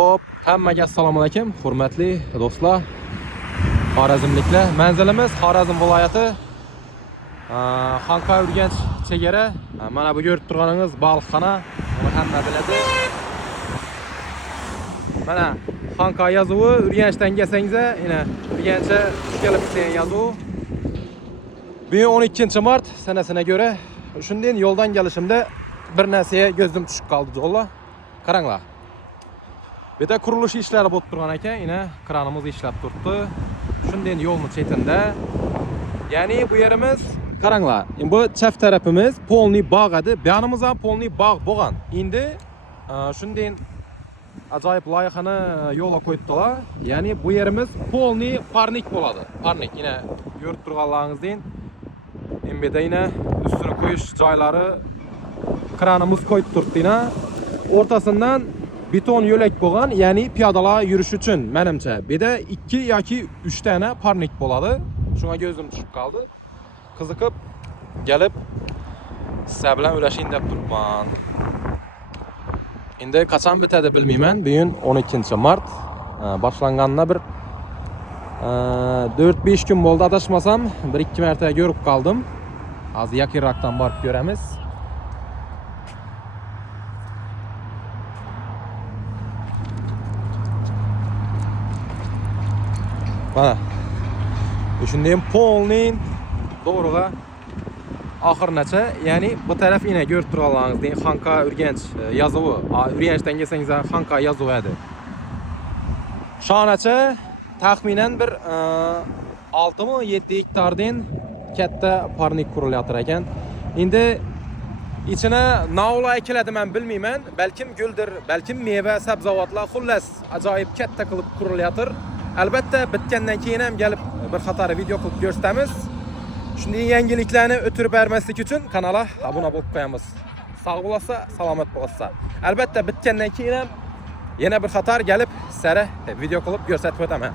Hop, hammaga assalomu alaykum, hurmatli do'stlar, xorazmliklar. Manzilimiz Xorazm viloyati, Xanqa Urganch chegara. Mana bu ko'rib turganingiz baliqxona, buni hamma biladi. Mana Xanqa yozuvi, Urganchdan kelsangiz, yana Urganchga kelib degan yozuv. Bugun 12-mart sanasına göre shundan yo'ldan kelishimda bir narsaga ko'zim tushib qoldi, do'stlar. Qaranglar. Bu da qurilish ishlari bo'lib turgan ekan, yana kranimiz ishlab turibdi. Shundan yo'lni chetida. Ya'ni bu yerimiz, qaranglar, bu chap tarafimiz polniy bog' edi. Bu yanimiz ham polniy bog' bo'lgan. Endi shundan ajoyib loyihani yo'lga qo'yibdilar. Ya'ni bu yerimiz polniy parnik bo'ladi. Parnik, yana ko'rib turganlaringizdek, embeda yana ustini qo'yish joylari kranimiz qo'yib turibdi. O'rtasidan beton yo'lak bo'lgan, ya'ni piyodalar yurish uchun menimcha. Bu yerda 2 yoki 3 tane parnik bo'ladi. Shunga ko'zim tushib qoldi. Qiziqib kelib sizlar bilan ulashin deb turibman. Endi qachon bitadi bilmayman. Bugun 12-mart. Boshlangandan bir 4-5 kun bo'ldi adashmasam, 1-2 marta ko'rib qoldim. Hozir yaqinroqdan borib ko'ramiz. Mana. Shunday polniy to'g'riga oxirgacha, ya'ni bu taraf yana ko'rib turganlaringizdek Xanqa Urganch yozuvi. Urganchdan kelsangiz Xanqa yozuvi edi. Shonacha taxminan bir 6-7 hektardan katta parnik qurilyapti ekan. Endi ichine navla ekiladi men bilmayman. Balkim guldir, balkim meva, sabzavotlar, xullas ajoyib katta qilib qurilyapti. Albatta bitgandan keyin ham kelib bir qator video qilib ko'rsatamiz. Shunday yangiliklarni o'tirib bermaslik uchun kanalga obuna bo'lib qo'yamiz. Sog' bo'lsa, salomat bo'lsa. Albatta bitgandan keyin ham yana bir qator kelib sizlarga video qilib ko'rsatib o'taman.